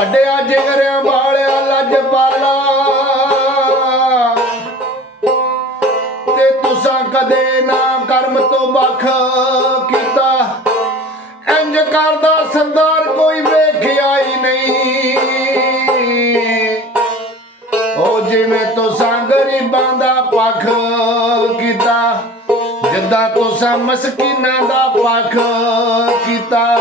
ਵੱਡਿਆ ਜਿਗਰਿਆਂ ਵਾਲਿਆ ਲੱਜ ਪਾਲਾ। ਤੇ ਤੁਸਾਂ ਕਦੇ ਨਾ ਕਰਮ ਤੋਂ ਬਖ ਕੀਤਾ। ਇੰਜ ਕਰਦਾ ਸਰਦਾਰ ਕੋਈ ਵੇਖਿਆ ਹੀ ਨਹੀਂ। ਉਹ ਜਿਵੇਂ ਤੁਸਾਂ ਗਰੀਬਾਂ ਦਾ ਪੱਖ ਕੀਤਾ, ਜਿੱਦਾਂ ਤੁਸਾਂ ਮਸਕੀਨਾਂ ਦਾ ਪੱਖ ਕੀਤਾ।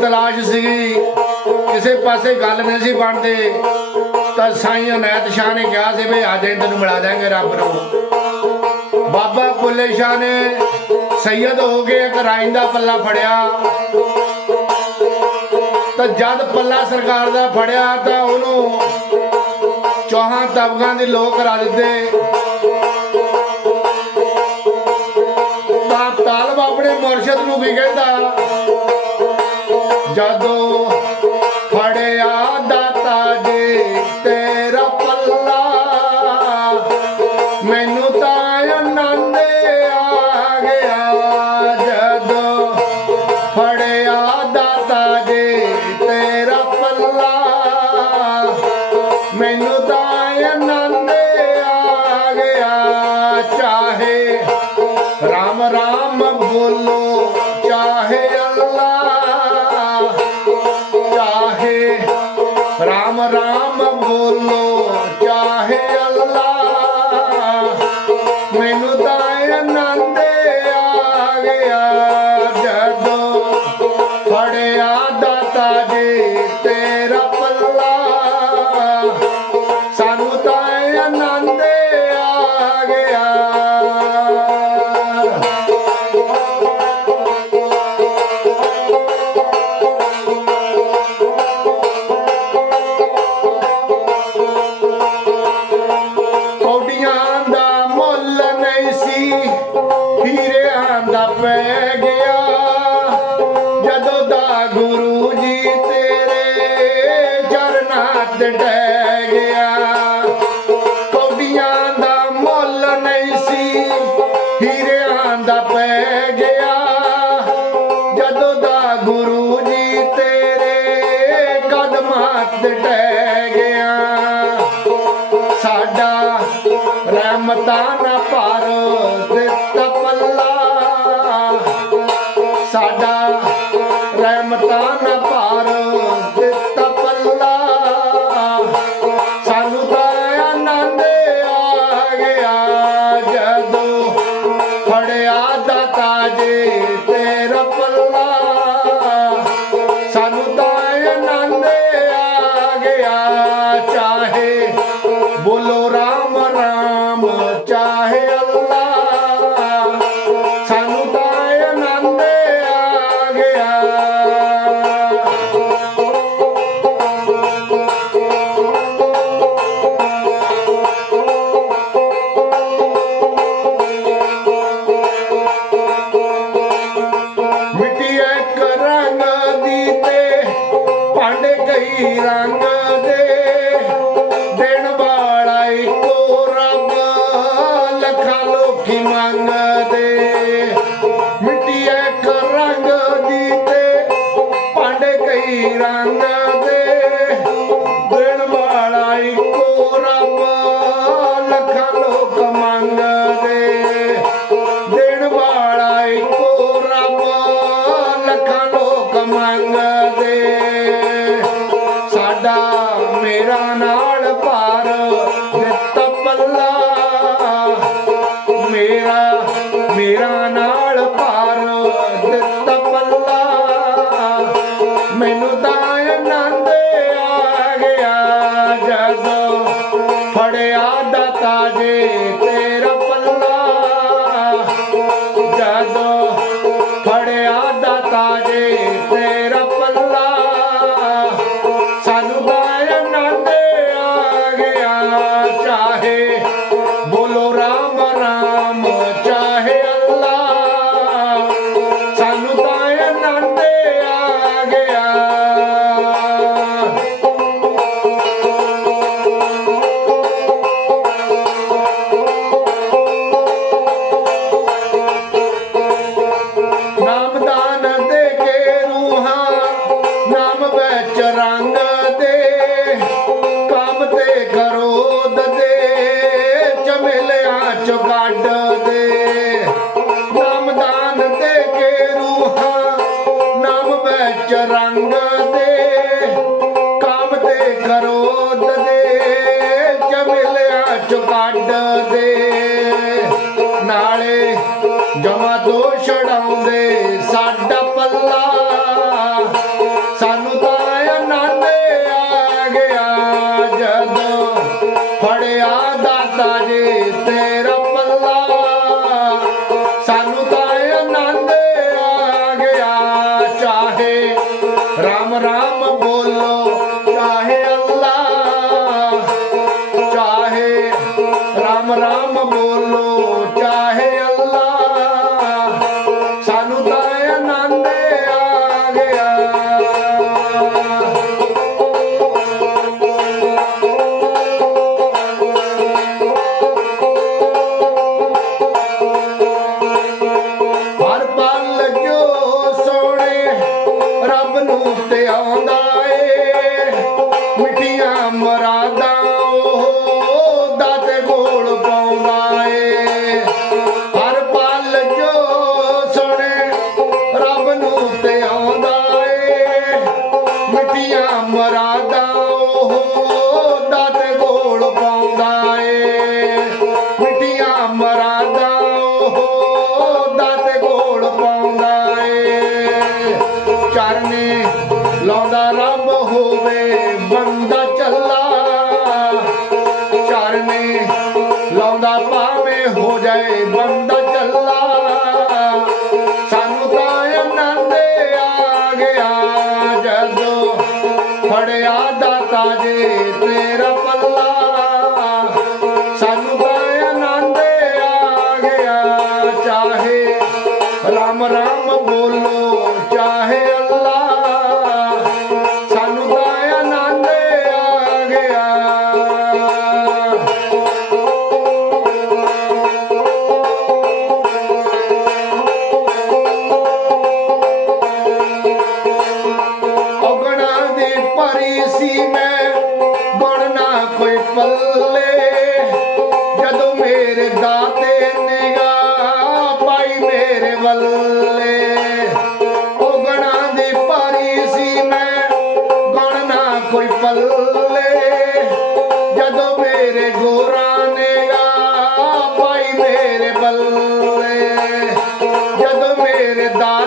ਤਲਾਸ਼ ਸੀਗੀ ਕਿਸੇ ਪਾਸੇ ਗੱਲ ਨਹੀਂ ਸੀ ਬਣਦੇ। ਤਾਂ ਸਾਈਂ ਅਨੈਤ ਸ਼ਾਹ ਨੇ ਕਿਹਾ ਸੀ ਵੀ ਅੱਜ ਤੈਨੂੰ ਮਿਲਾ ਦਾਂਗੇ ਰੱਬ ਨੂੰ। ਬਾਬਾ ਬੁੱਲੇ ਸ਼ਾਹ ਨੇ ਸੈਯਦ ਹੋ ਕੇ ਇੱਕ ਰਾਈਂ ਦਾ ਪੱਲਾ ਫੜਿਆ। ਤਾਂ ਜਦ ਪੱਲਾ ਸਰਕਾਰ ਦਾ ਫੜਿਆ ਤਾਂ ਉਹਨੂੰ ਚੌਹਾਂ ਤਬਗਾਂ ਦੇ ਲੋਕ ਕਰਾ ਦਿੱਤੇ। ਤਾਂ ਤਾਲਬ ਆਪਣੇ ਮੁਰਸ਼ਦ ਨੂੰ ਵੀ ਕਹਿੰਦਾ ਜਦੋਂ ਫੜਿਆ ਦਾਤਾ ਜੀ ਤੇਰਾ ਪੱਲਾ, ਮੈਨੂੰ ਤਾਂ ਆਨੰਦ ਆ ਗਿਆ ਜਦੋਂ ਫੜਿਆ ਦਾਤਾ ਜੀ ਤੇਰਾ ਪੱਲਾ, ਮੈਨੂੰ ਤਾਂ ਆਨੰਦ ਆ ਗਿਆ, ਚਾਹੇ ਜਦੋਂ ਦਾ ਗੁਰੂ ਜੀ ਤੇਰੇ ਚਰਨਾਂ ਤੇ ਡੈ ਗਿਆ। ਕੌਡੀਆਂ ਦਾ ਮੁੱਲ ਨਹੀਂ ਸੀ, ਹੀਰਿਆਂ ਦਾ ਪੈ ਗਿਆ। ਜਦੋਂ ਦਾ ਗੁਰੂ ਜੀ ਤੇਰੇ ਕਦਮਾਂ ਤੇ ਡੈ ਗਿਆ। ਸਾਡਾ ਰਹਿਮਤਾਂ ਨਾ ਭਰ ਦਿੱਤਾ ਭਾਂਡੇ ਕਈ ਮੈਨੂੰ ਤਾਂ ਆਨੰਦ। ਮਰਾਦਾਂ, ਉਹ ਕੋਲ ਪਾਉਂਦਾ ਏ। ਹਰ ਪਲ ਜੋ ਸੁਣੇ ਰੱਬ ਨੂੰ ਤੇ ਆਉਂਦਾ ਏ। ਮਿੱਠੀਆਂ ਮਰਾਦਾਂ, ਉਹ ਦਾਤੇ ਕੋਲ ਪਾਉਂਦਾ ਏ। ਮਿੱਠੀਆਂ ਮਰਾਦਾਂ, ਉਹ ਦਾਤੇ ਕੋਲ ਪਾਉਂਦਾ ਏ। ਚਰਨੇ ਲਾਉਂਦਾ ਰਾਮ ਰਾਮ ਬੋਲੋ, ਚਾਹੇ ਅੱਲਾ ਸਾਨੂੰ ਤਾਂ ਆਨੰਦ ਆ ਗਿਆ ਔਗਣਾ ਦੀ ਪਰੀ ਸੀ ਮੈਂ দাম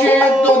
Cheto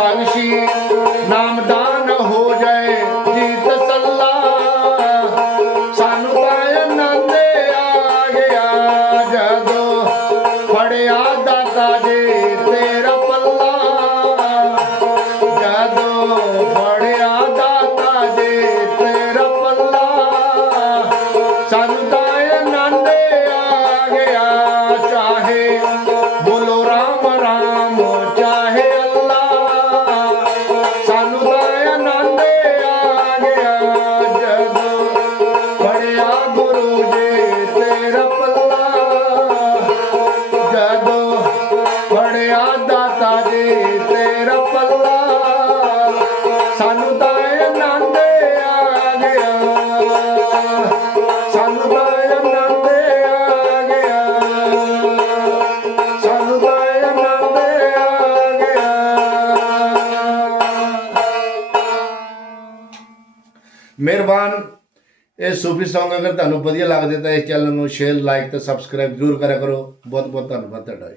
ਬਖਸ਼ੀ ਨਾਮਦਾਨ ਹੋ ਜਾਏ। ਮਿਹਰਬਾਨ। ਇਹ ਸੂਫੀ ਸੌਂਗ ਅਗਰ ਤੁਹਾਨੂੰ ਵਧੀਆ ਲੱਗਦੇ ਤਾਂ ਇਸ ਚੈਨਲ ਨੂੰ ਸ਼ੇਅਰ ਲਾਈਕ ਤੇ ਸਬਸਕ੍ਰਾਈਬ ਜ਼ਰੂਰ ਕਰਿਆ ਕਰੋ। ਬਹੁਤ ਬਹੁਤ ਧੰਨਵਾਦ ਤੁਹਾਡਾ